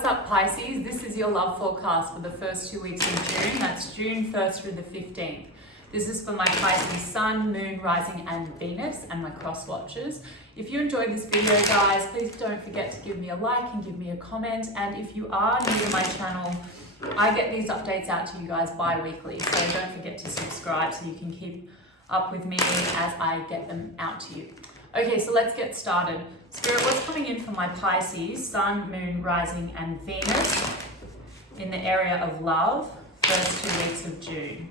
What's up, Pisces? This is your love forecast for the first 2 weeks of June. That's June 1st through the 15th. This is for my Pisces Sun, Moon, Rising and Venus and my cross watchers. If you enjoyed this video, guys, please don't forget to give me a like and give me a comment. And if you are new to my channel, I get these updates out to you guys bi-weekly. So don't forget to subscribe so you can keep up with me as I get them out to you. Okay, so let's get started. Spirit, what's coming in for my Pisces, Sun, Moon, Rising and Venus in the area of love, first 2 weeks of June?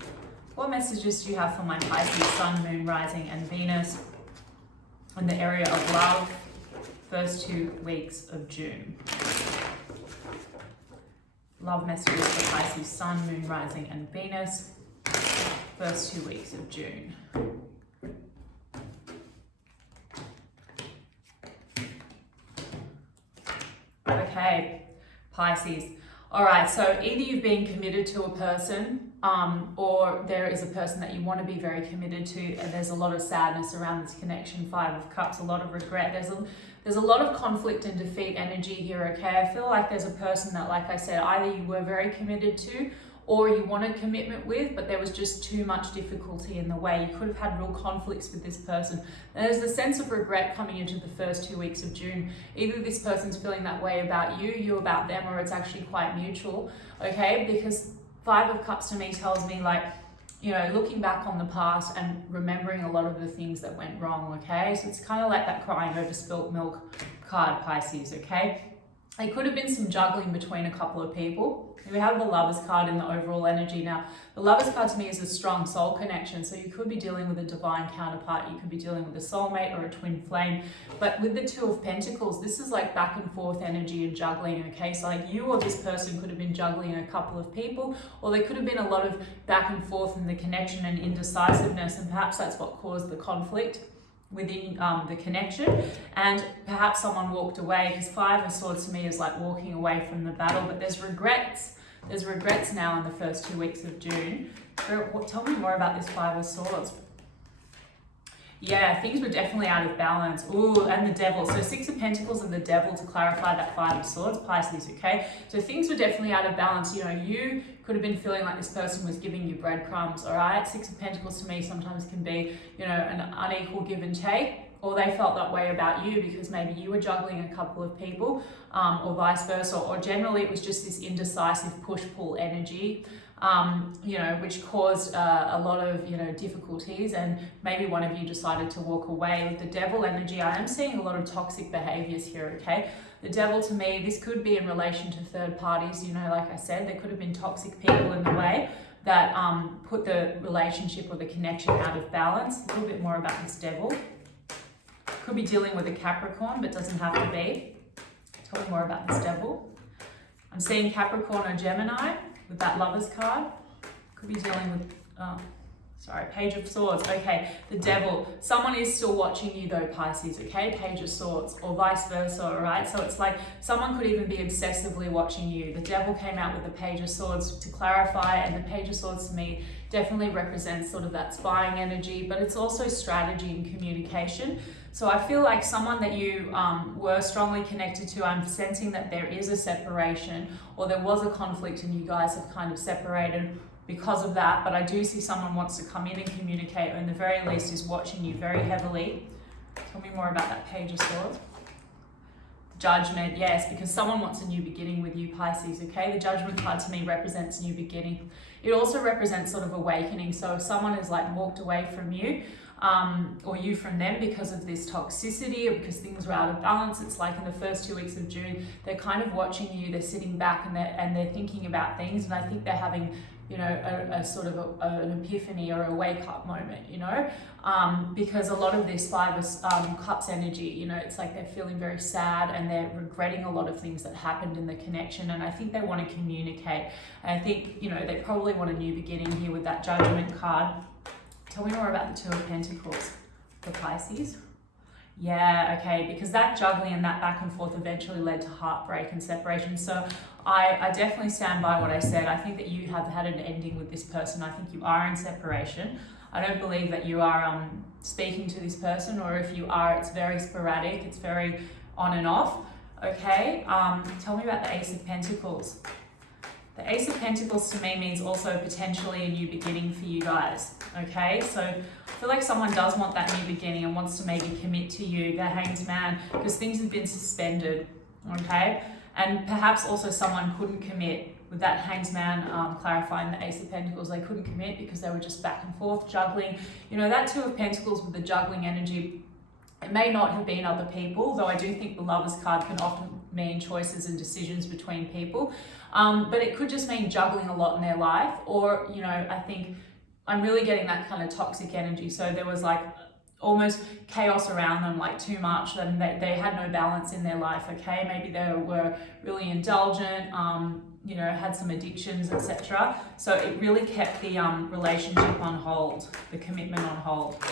What messages do you have for my Pisces, Sun, Moon, Rising and Venus in the area of love, first 2 weeks of June? Love messages for Pisces, Sun, Moon, Rising and Venus, first 2 weeks of June. Okay, Pisces. All right, so either you've been committed to a person or there is a person that you want to be very committed to, and there's a lot of sadness around this connection. 5 of Cups, a lot of regret. There's a lot of conflict and defeat energy here, okay? I feel like there's a person that, like I said, either you were very committed to or you wanted commitment with, but there was just too much difficulty in the way. You could have had real conflicts with this person. And there's a sense of regret coming into the first 2 weeks of June. Either this person's feeling that way about you, you about them, or it's actually quite mutual, okay? Because 5 of Cups to me tells me, like, you know, looking back on the past and remembering a lot of the things that went wrong, okay? So it's kind of like that crying over spilt milk card, Pisces, okay? There could have been some juggling between a couple of people. We have the Lovers card in the overall energy. Now, the Lovers card to me is a strong soul connection. So you could be dealing with a divine counterpart. You could be dealing with a soulmate or a twin flame. But with the 2 of Pentacles, this is like back and forth energy and juggling, okay? So like you or this person could have been juggling a couple of people, or there could have been a lot of back and forth in the connection and indecisiveness, and perhaps that's what caused the conflict within the connection, and perhaps someone walked away, because 5 of Swords to me is like walking away from the battle, but there's regrets. There's regrets now in the first 2 weeks of June. Tell me more about this 5 of Swords. Yeah, things were definitely out of balance. Ooh, and the Devil. So 6 of Pentacles and the Devil to clarify that 5 of Swords, Pisces, okay? So things were definitely out of balance. You know, you could have been feeling like this person was giving you breadcrumbs, all right? 6 of Pentacles to me sometimes can be, you know, an unequal give and take, or they felt that way about you because maybe you were juggling a couple of people, or vice versa, or generally it was just this indecisive push-pull energy, you know, which caused a lot of, you know, difficulties, and maybe one of you decided to walk away. With the Devil energy, I am seeing a lot of toxic behaviors here, okay? The Devil to me, this could be in relation to third parties, you know, like I said, there could have been toxic people in the way that put the relationship or the connection out of balance. A little bit more about this Devil. Could be dealing with a Capricorn, but doesn't have to be. Tell me more about this Devil. I'm seeing Capricorn or Gemini with that Lovers card. Could be dealing with, Page of Swords. Okay, the Devil. Someone is still watching you though, Pisces, okay? Page of Swords, or vice versa, all right? So it's like someone could even be obsessively watching you. The Devil came out with the Page of Swords to clarify, and the Page of Swords to me definitely represents sort of that spying energy, but it's also strategy and communication. So I feel like someone that you were strongly connected to, I'm sensing that there is a separation, or there was a conflict and you guys have kind of separated because of that. But I do see someone wants to come in and communicate, or in the very least is watching you very heavily. Tell me more about that Page of Swords. Judgment, yes, because someone wants a new beginning with you, Pisces, okay? The Judgment card to me represents new beginning. It also represents sort of awakening. So if someone has like walked away from you, or you from them because of this toxicity, or because things were out of balance, it's like in the first 2 weeks of June, they're kind of watching you, they're sitting back and they're thinking about things, and I think they're having, you know, a sort of an epiphany or a wake up moment, you know, because a lot of this 5 of Cups energy, you know, it's like they're feeling very sad and they're regretting a lot of things that happened in the connection, and I think they want to communicate. And I think, you know, they probably want a new beginning here with that Judgment card. Tell me more about the 2 of Pentacles for Pisces. Yeah, okay, because that juggling and that back and forth eventually led to heartbreak and separation. So I definitely stand by what I said. I think that you have had an ending with this person. I think you are in separation. I don't believe that you are speaking to this person, or if you are, it's very sporadic. It's very on and off. Okay, tell me about the Ace of Pentacles. The Ace of Pentacles to me means also potentially a new beginning for you guys, okay? So I feel like someone does want that new beginning and wants to maybe commit to you, the Hanged Man, because things have been suspended, okay? And perhaps also someone couldn't commit with that Hanged Man clarifying the Ace of Pentacles. They couldn't commit because they were just back and forth juggling. You know, that Two of Pentacles with the juggling energy, it may not have been other people, though I do think the Lovers card can often mean choices and decisions between people. But it could just mean juggling a lot in their life, or, you know, I think I'm really getting that kind of toxic energy. So there was like almost chaos around them, like too much, and they had no balance in their life, okay? Maybe they were really indulgent, you know, had some addictions, etc. So it really kept the relationship on hold, the commitment on hold.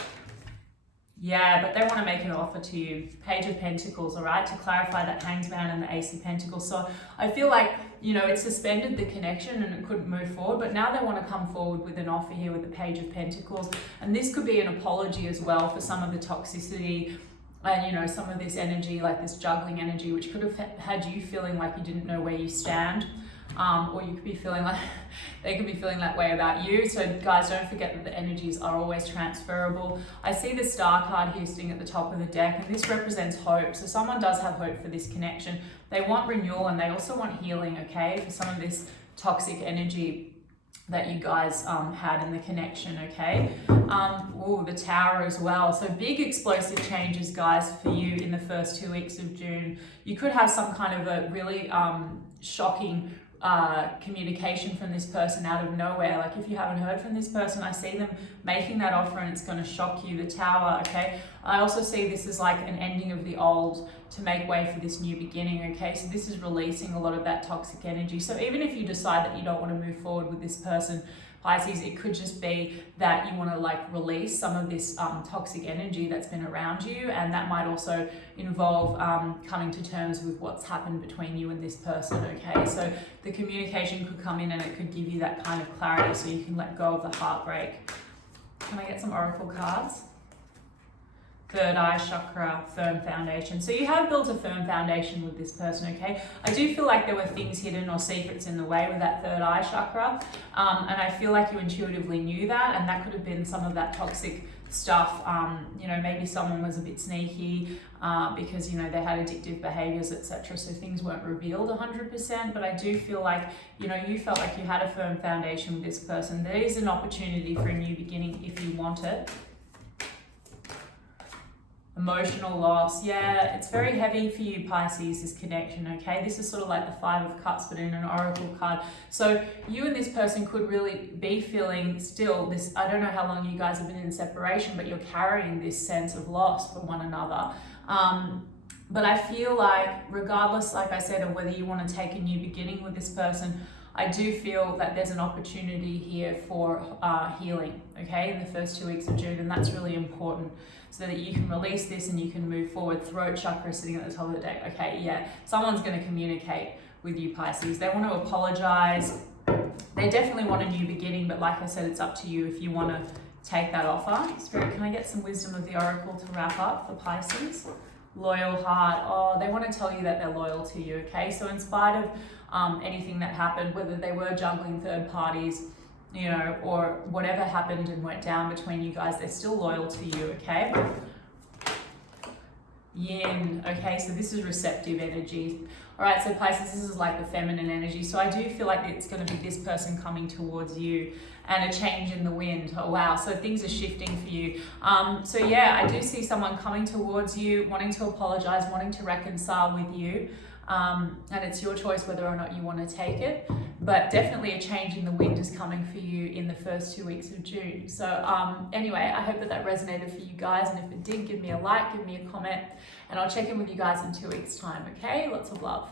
Yeah, but they want to make an offer to you. Page of Pentacles, all right, to clarify that Hanged Man and the Ace of Pentacles. So I feel like, you know, it suspended the connection and it couldn't move forward, but now they want to come forward with an offer here with the Page of Pentacles. And this could be an apology as well for some of the toxicity and, you know, some of this energy, like this juggling energy, which could have had you feeling like you didn't know where you stand. Or you could be feeling like they could be feeling that way about you. So guys, don't forget that the energies are always transferable. I see the Star card here sitting at the top of the deck, and this represents hope. So someone does have hope for this connection. They want renewal and they also want healing, okay, for some of this toxic energy that you guys had in the connection, okay? Oh, the Tower as well. So big explosive changes, guys, for you in the first 2 weeks of June. You could have some kind of a really shocking communication from this person out of nowhere. Like if you haven't heard from this person, I see them making that offer and it's going to shock you. The Tower, okay? I also see this as like an ending of the old to make way for this new beginning, okay? So this is releasing a lot of that toxic energy. So even if you decide that you don't want to move forward with this person, Pisces, it could just be that you want to like release some of this toxic energy that's been around you, and that might also involve coming to terms with what's happened between you and this person, okay? So the communication could come in and it could give you that kind of clarity so you can let go of the heartbreak. Can I get some oracle cards? Third eye chakra, firm foundation. So you have built a firm foundation with this person, okay? I do feel like there were things hidden or secrets in the way with that third eye chakra. And I feel like you intuitively knew that, and that could have been some of that toxic stuff. You know, maybe someone was a bit sneaky because, you know, they had addictive behaviors, etc. So things weren't revealed 100%, but I do feel like, you know, you felt like you had a firm foundation with this person. There is an opportunity for a new beginning if you want it. Emotional loss, yeah, it's very heavy for you, Pisces, this connection, okay? This is sort of like the Five of Cups, but in an oracle card. So you and this person could really be feeling still this, I don't know how long you guys have been in separation, but you're carrying this sense of loss for one another. But I feel like regardless, like I said, of whether you want to take a new beginning with this person, I do feel that there's an opportunity here for healing, okay, in the first 2 weeks of June, and that's really important so that you can release this and you can move forward. Throat chakra sitting at the top of the deck, okay, yeah, someone's going to communicate with you, Pisces. They want to apologize. They definitely want a new beginning, but like I said, it's up to you if you want to take that offer. Spirit, can I get some wisdom of the oracle to wrap up for Pisces? Loyal heart. Oh, they want to tell you that they're loyal to you, okay? So in spite of anything that happened, whether they were juggling third parties, you know, or whatever happened and went down between you guys, they're still loyal to you, okay? Yin, okay, so this is receptive energy. All right, so Pisces, this is like the feminine energy. So I do feel like it's going to be this person coming towards you and a change in the wind. Oh, wow. So things are shifting for you. So yeah, I do see someone coming towards you, wanting to apologize, wanting to reconcile with you. And it's your choice whether or not you want to take it. But definitely a change in the wind is coming for you in the first 2 weeks of June. So anyway, I hope that that resonated for you guys. And if it did, give me a like, give me a comment, and I'll check in with you guys in 2 weeks' time, okay? Lots of love.